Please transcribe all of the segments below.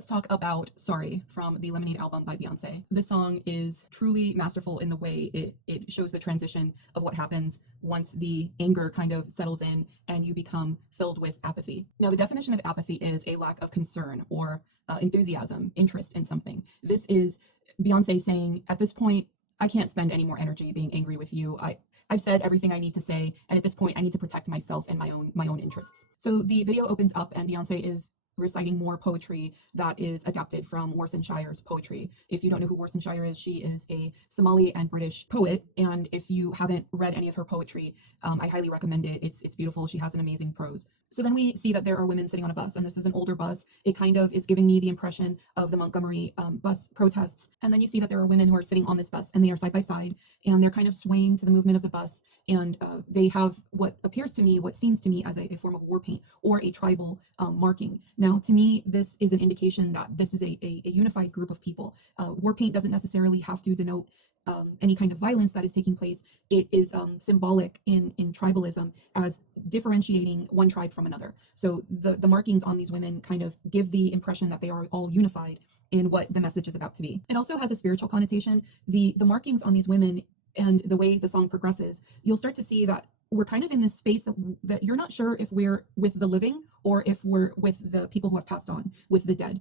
Let's talk about Sorry from the Lemonade album by Beyonce. This song is truly masterful in the way it shows the transition of what happens once the anger kind of settles in and you become filled with apathy. Now, the definition of apathy is a lack of concern or enthusiasm, interest in something. This is Beyonce saying, at this point, I can't spend any more energy being angry with you. I've said everything I need to say, and at this point, I need to protect myself and my own interests. So the video opens up, and Beyonce is reciting more poetry that is adapted from Warsan Shire's poetry. If you don't know who Warsan Shire is, she is a Somali and British poet, and if you haven't read any of her poetry, I highly recommend it. It's beautiful. She has an amazing prose. So then we see that there are women sitting on a bus, and this is an older bus. It kind of is giving me the impression of the Montgomery bus protests. And then you see that there are women who are sitting on this bus, and they are side by side, and they're kind of swaying to the movement of the bus, and they have what seems to me as a form of war paint or a tribal marking. Now, to me, this is an indication that this is a unified group of people. War paint doesn't necessarily have to denote any kind of violence that is taking place. It is symbolic in tribalism as differentiating one tribe from another. So the markings on these women kind of give the impression that they are all unified in what the message is about to be. It also has a spiritual connotation. The markings on these women and the way the song progresses, you'll start to see that we're kind of in this space that you're not sure if we're with the living or if we're with the people who have passed on, with the dead.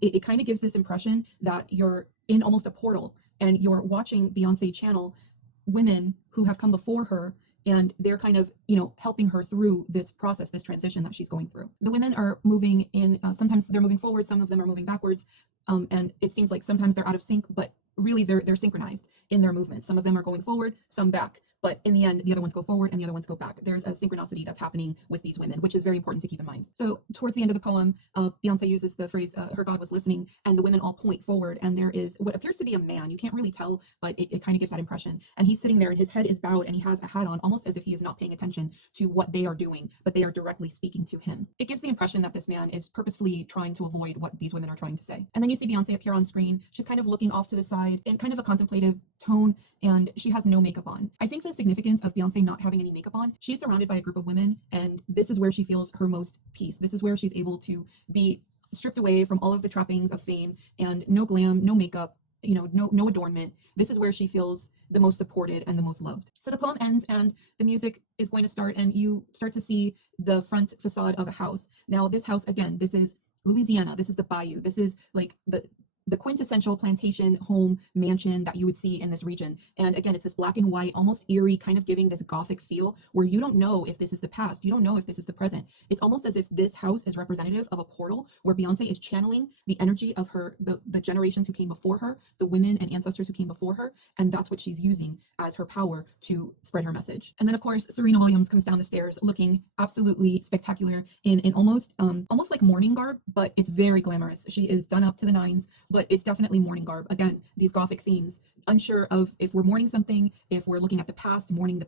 It kind of gives this impression that you're in almost a portal and you're watching Beyonce channel women who have come before her, and they're kind of, helping her through this process, this transition that she's going through. The women are moving in, sometimes they're moving forward, some of them are moving backwards, and it seems like sometimes they're out of sync, but really they're synchronized in their movements. Some of them are going forward, some back, but in the end, the other ones go forward and the other ones go back. There's a synchronicity that's happening with these women, which is very important to keep in mind. So towards the end of the poem, Beyonce uses the phrase, her God was listening, and the women all point forward, and there is what appears to be a man. You can't really tell, but it kind of gives that impression. And he's sitting there and his head is bowed and he has a hat on, almost as if he is not paying attention to what they are doing, but they are directly speaking to him. It gives the impression that this man is purposefully trying to avoid what these women are trying to say. And then you see Beyonce appear on screen. She's kind of looking off to the side in kind of a contemplative tone, and she has no makeup on. I think the significance of Beyonce not having any makeup on, she's surrounded by a group of women, and this is where she feels her most peace. This is where she's able to be stripped away from all of the trappings of fame and no glam, no makeup, no adornment. This is where she feels the most supported and the most loved. So the poem ends and the music is going to start, and you start to see the front facade of a house. Now, this house, again, this is Louisiana. This is the bayou. This is like the quintessential plantation home mansion that you would see in this region. And again, it's this black and white, almost eerie, kind of giving this gothic feel where you don't know if this is the past. You don't know if this is the present. It's almost as if this house is representative of a portal where Beyonce is channeling the energy of the generations who came before her, the women and ancestors who came before her. And that's what she's using as her power to spread her message. And then of course, Serena Williams comes down the stairs looking absolutely spectacular in almost like mourning garb, but it's very glamorous. She is done up to the nines, but it's definitely mourning garb. Again, these gothic themes, unsure of if we're mourning something, if we're looking at the past, mourning,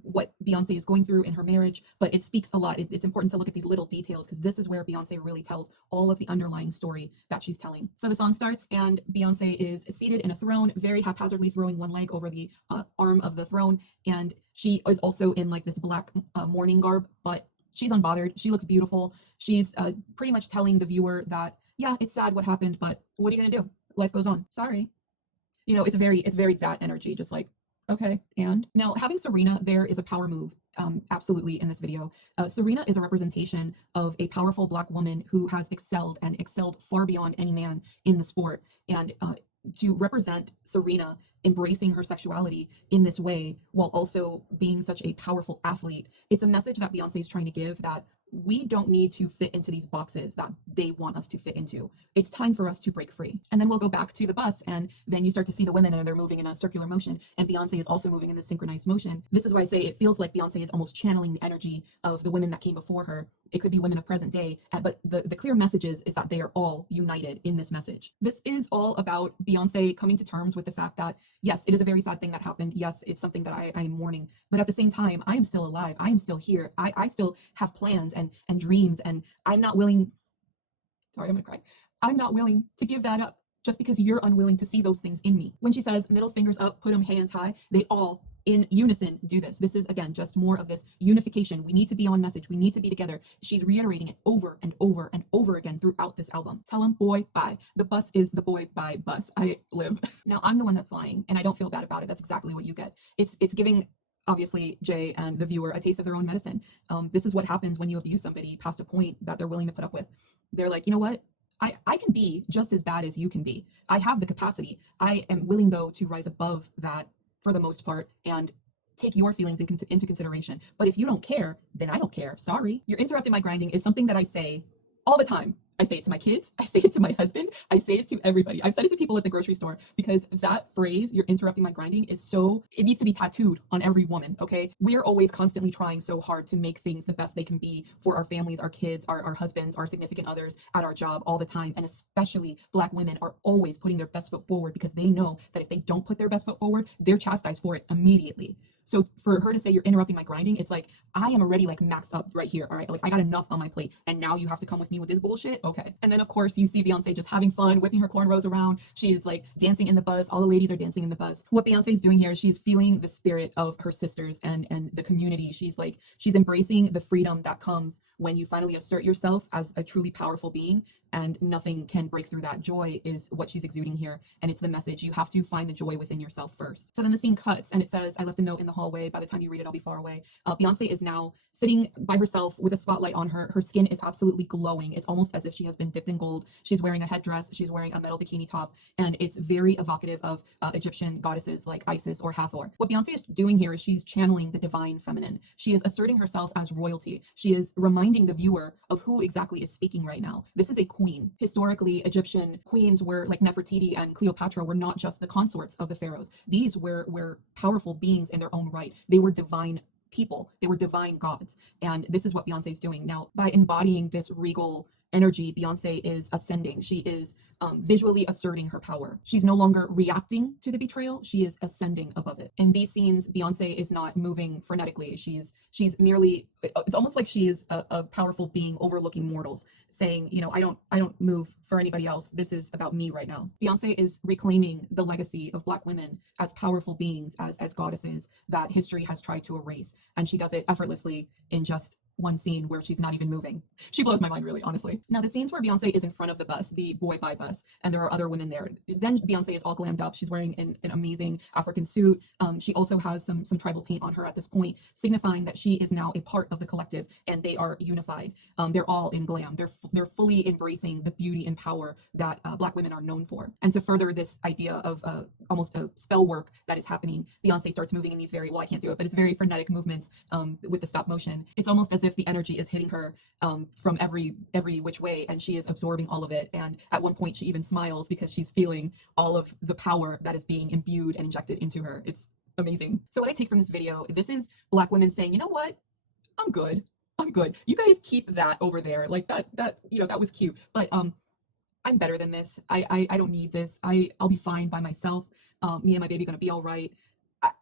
what Beyonce is going through in her marriage, but it speaks a lot. It's important to look at these little details because this is where Beyonce really tells all of the underlying story that she's telling. So the song starts and Beyonce is seated in a throne, very haphazardly throwing one leg over the arm of the throne. And she is also in like this black mourning garb, but she's unbothered. She looks beautiful. She's pretty much telling the viewer that, yeah, it's sad what happened, but what are you gonna do? Life goes on. Sorry. It's very that energy, just like, okay. And now having Serena there is a power move. Absolutely in this video. Serena is a representation of a powerful Black woman who has excelled far beyond any man in the sport. And to represent Serena embracing her sexuality in this way while also being such a powerful athlete, it's a message that Beyonce is trying to give, that we don't need to fit into these boxes that they want us to fit into. It's time for us to break free. And then we'll go back to the bus, and then you start to see the women and they're moving in a circular motion, and Beyonce is also moving in this synchronized motion. This is why I say it feels like Beyonce is almost channeling the energy of the women that came before her. It could be women of present day, but the clear message is that they are all united in this message. This is all about Beyonce coming to terms with the fact that, yes, it is a very sad thing that happened. Yes, it's something that I am mourning, but at the same time, I am still alive. I am still here. I still have plans and dreams, and I'm not willing, sorry, I'm gonna cry. I'm not willing to give that up just because you're unwilling to see those things in me. When she says middle fingers up, put them hands high, they all in unison do this. This is, again, just more of this unification. We need to be on message. We need to be together. She's reiterating it over and over and over again throughout this album. Tell him, boy, bye. The bus is the boy, bye bus. I live. Now, I'm the one that's lying, and I don't feel bad about it. That's exactly what you get. It's giving, obviously, Jay and the viewer a taste of their own medicine. This is what happens when you abuse somebody past a point that they're willing to put up with. They're like, you know what? I can be just as bad as you can be. I have the capacity. I am willing, though, to rise above that for the most part and take your feelings into consideration. But if you don't care, then I don't care. Sorry. You're interrupting my grinding is something that I say all the time. I say it to my kids. I say it to my husband. I say it to everybody. I've said it to people at the grocery store because that phrase, you're interrupting my grinding, is so, it needs to be tattooed on every woman, okay? We're always constantly trying so hard to make things the best they can be for our families, our kids, our husbands, our significant others, at our job all the time. And especially Black women are always putting their best foot forward because they know that if they don't put their best foot forward, they're chastised for it immediately. So for her to say you're interrupting my grinding, it's like, I am already like maxed up right here. All right. Like I got enough on my plate. And now you have to come with me with this bullshit. Okay. And then of course you see Beyonce just having fun, whipping her cornrows around. She's like dancing in the bus. All the ladies are dancing in the bus. What Beyonce is doing here is she's feeling the spirit of her sisters and the community. She's embracing the freedom that comes when you finally assert yourself as a truly powerful being, and nothing can break through that. Joy is what she's exuding here, and it's the message. You have to find the joy within yourself first. So then the scene cuts, and it says, I left a note in the hallway. By the time you read it, I'll be far away. Beyonce is now sitting by herself with a spotlight on her. Her skin is absolutely glowing. It's almost as if she has been dipped in gold. She's wearing a headdress. She's wearing a metal bikini top, and it's very evocative of Egyptian goddesses like Isis or Hathor. What Beyonce is doing here is she's channeling the divine feminine. She is asserting herself as royalty. She is reminding the viewer of who exactly is speaking right now. This is a queen. Historically, Egyptian queens were like Nefertiti and Cleopatra were not just the consorts of the pharaohs. These were powerful beings in their own right. They were divine people. They were divine gods. And this is what Beyonce is doing. Now, by embodying this regal energy, Beyonce is ascending. She is visually asserting her power. She's no longer reacting to the betrayal. She is ascending above it. In these scenes, Beyonce is not moving frenetically. She's merely, it's almost like she is a powerful being overlooking mortals, saying, you know, I don't move for anybody else. This is about me right now. Beyonce is reclaiming the legacy of Black women as powerful beings, as goddesses that history has tried to erase. And she does it effortlessly in just one scene where she's not even moving. She blows my mind, really, honestly. Now, the scenes where Beyonce is in front of the bus, the boy by bus, and there are other women there, then Beyonce is all glammed up. She's wearing an amazing African suit. She also has some tribal paint on her at this point, signifying that she is now a part of the collective and they are unified. They're all in glam. They're fully embracing the beauty and power that Black women are known for. And to further this idea of almost a spell work that is happening, Beyonce starts moving in these very, well, I can't do it, but it's very frenetic movements with the stop motion. It's almost as if the energy is hitting her from every which way, and she is absorbing all of it. And at one point she even smiles because she's feeling all of the power that is being imbued and injected into her. It's amazing. So what I take from this video, this is Black women saying, you know what, I'm good. You guys keep that over there. Like that you know, that was cute, but I'm better than this. I don't need this. I'll be fine by myself. Me and my baby gonna be all right.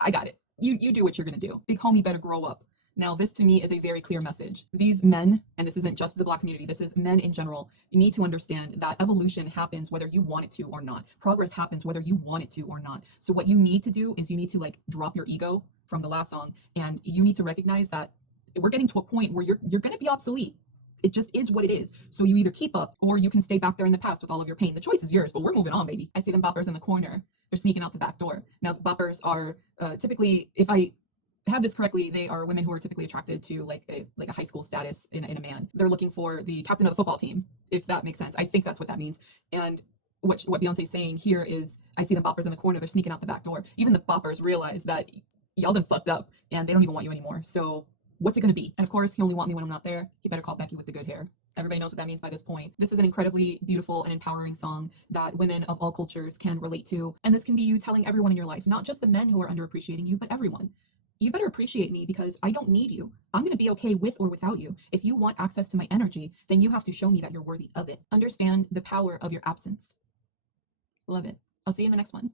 I got it. You do what you're gonna do. Big homie better grow up. Now, this to me is a very clear message. These men, and this isn't just the Black community, this is men in general, you need to understand that evolution happens whether you want it to or not. Progress happens whether you want it to or not. So what you need to do is you need to like drop your ego from the last song, and you need to recognize that we're getting to a point where you're going to be obsolete. It just is what it is. So you either keep up or you can stay back there in the past with all of your pain. The choice is yours, but we're moving on, baby. I see them boppers in the corner. They're sneaking out the back door. Now, the boppers are typically, if I have this correctly, they are women who are typically attracted to like a high school status in a man. They're looking for the captain of the football team, if that makes sense. I think that's what that means. And what Beyonce's saying here is, I see the boppers in the corner. They're sneaking out the back door. Even the boppers realize that y'all done fucked up and they don't even want you anymore. So what's it going to be? And of course, he only want me when I'm not there. He better call Becky with the good hair. Everybody knows what that means by this point. This is an incredibly beautiful and empowering song that women of all cultures can relate to. And this can be you telling everyone in your life, not just the men who are underappreciating you, but everyone. You better appreciate me because I don't need you. I'm going to be okay with or without you. If you want access to my energy, then you have to show me that you're worthy of it. Understand the power of your absence. Love it. I'll see you in the next one.